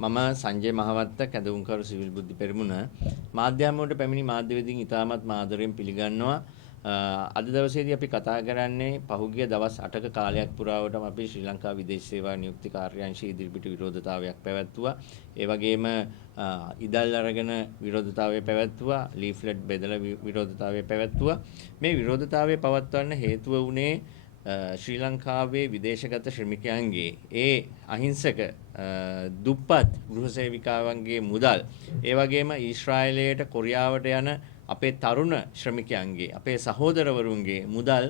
මම සංජය මහවත්ත කැඳවුම්කරු සිවිල් බුද්ධි පෙරමුණ මාධ්‍යමයට පැමිණි මාධ්‍යවේදීන් ඉතාමත් ආදරයෙන් පිළිගන්නවා. අද දවසේදී අපි කතා කරන්නේ පහුගිය දවස් 8ක කාලයක් පුරාවටම අපි ශ්‍රී ලංකා විදේශ සේවා නියුක්ති කාර්යාංශයේ ඉදිරිපිට විරෝධතාවයක් පැවැත්තුවා. ඒ වගේම ඉදල් අරගෙන විරෝධතාවය පැවැත්තුවා, ලීෆ්ලට් බෙදලා විරෝධතාවය පැවැත්තුවා. මේ විරෝධතාවය පවත්වන්න හේතුව වුණේ ශ්‍රී ලංකාවේ විදේශගත ශ්‍රමිකයන්ගේ ඒ අහිංසක දුප්පත් ගෘහ සේවිකාවන්ගේ මුදල්, ඒ වගේම ඊශ්‍රායලයට කොරියාවට යන අපේ තරුණ ශ්‍රමිකයන්ගේ, අපේ සහෝදරවරුන්ගේ මුදල්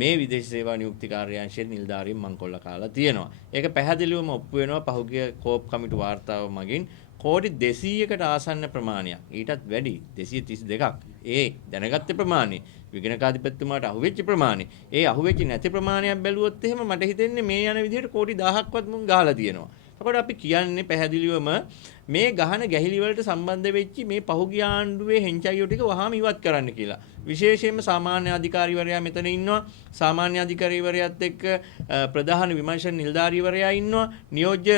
මේ විදේශ සේවා නියුක්ති කාර්යාංශයේ නිලධාරීන් මංකොල්ල කාලා තියෙනවා. ඒක පැහැදිලිවම ඔප්පු වෙනවා පහුගිය කෝප් කමිටු වාර්තාව මගින්. කෝටි 200කට ආසන්න ප්‍රමාණයක්, ඊටත් වැඩි 232ක් ඒ දැනගත්ත ප්‍රමාණය, විගණකාධිපතිතුමාට අහුවෙච්ච ප්‍රමාණය, ඒ අහුවෙච්ච නැති ප්‍රමාණයක් බැලුවොත් එහෙම මට හිතෙන්නේ මේ යන විදිහට කෝටි 1000ක්වත් මුන් ගහලා තියෙනවා. එතකොට අපි කියන්නේ පැහැදිලිවම මේ ගහන ගැහිලි වලට සම්බන්ධ වෙච්ච මේ පහුගිය ආණ්ඩුවේ හෙන්චයියෝ ටික වහාම ඉවත් කරන්න කියලා. විශේෂයෙන්ම සාමාන්‍ය අධිකාරීවරයා මෙතන ඉන්නවා. සාමාන්‍ය අධිකාරීවරයාත් එක්ක ප්‍රධාන විමර්ශන නිලධාරීවරයා ඉන්නවා. නියෝජ්‍ය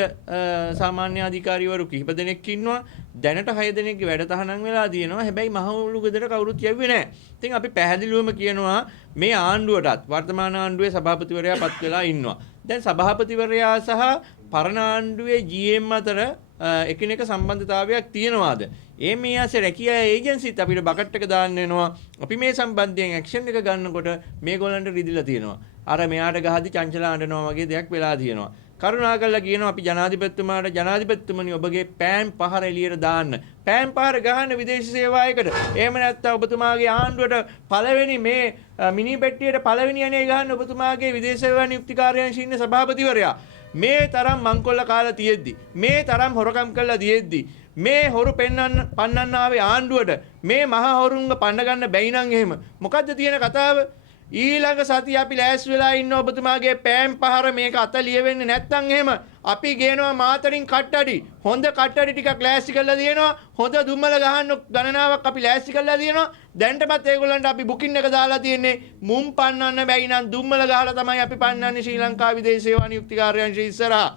සාමාන්‍ය අධිකාරීවරු කිහිප දෙනෙක් ඉන්නවා. දැනට 6 දෙනෙක්ගේ වැඩ තහනම් වෙලා තියෙනවා. හැබැයි මහවුළු ගෙදර කවුරුත් යව්වේ නැහැ. ඉතින් අපි පැහැදිලිවම කියනවා මේ ආණ්ඩුවටත් වර්තමාන ආණ්ඩුවේ සභාපතිවරයා පත් වෙලා ඉන්නවා. දැන් සභාපතිවරයා සහ පරණ ආණ්ඩුවේ GM අතර එකිනෙක සම්බන්ධතාවයක් තියෙනවාද? මේ ආසේ රැකියා ඒජන්සිත් අපිට බකට් එක දාන්න වෙනවා. අපි මේ සම්බන්ධයෙන් ඇක්ෂන් එක ගන්නකොට මේගොල්ලන්ට රිදිලා තියෙනවා. අර මෙයාට ගහදි චංචලා අඬනවා වගේ දෙයක් වෙලා තියෙනවා. කරුණාකරලා කියනවා අපි ජනාධිපතිතුමාට, ජනාධිපතිතුමනි ඔබගේ පෑන් පහර එළියට දාන්න. පෑන් පහර ගහන්න විදේශ සේවායකට. එහෙම නැත්නම් ඔබතුමාගේ ආණ්ඩුවට පළවෙනි මේ මිනි පෙට්ටියට පළවෙනි යන්නේ ගහන්න ඔබතුමාගේ විදේශ සේවා නියුක්ති කාර්යාංශයේ ඉන්න සභාපතිවරයා. මේ තරම් මංකොල්ල කාලා තියෙද්දි, මේ තරම් හොරකම් කරලා තියෙද්දි, මේ හොරු පන්නන්න ආවේ ආණ්ඩුවට මේ මහා හොරුන්ව පන්න ගන්න බැයි නම් එහෙම මොකද්ද තියෙන කතාව? ඊළඟ සතිය අපි ලෑස්ති වෙලා ඉන්න ඔබතුමාගේ පෑම් පහර මේක අත ලියවෙන්නේ නැත්නම් එහෙම අපි ගේනවා මාතරින් කට්ටඩි, හොඳ කට්ටඩි ටිකක් ලෑස්ති කරලා තියෙනවා. හොඳ දුම්මල ගහන්න ගණනාවක් අපි ලෑස්ති කරලා තියෙනවා. දැන්ටමත් ඒගොල්ලන්ට අපි බුකින් එක දාලා තියෙන්නේ. මුම් පන්නන්න බැයි නම් දුම්මල ගහලා තමයි අපි පන්නන්නේ ශ්‍රී ලංකා විදේශ සේවා නියුක්ති කාර්යාංශය ඉස්සරහා.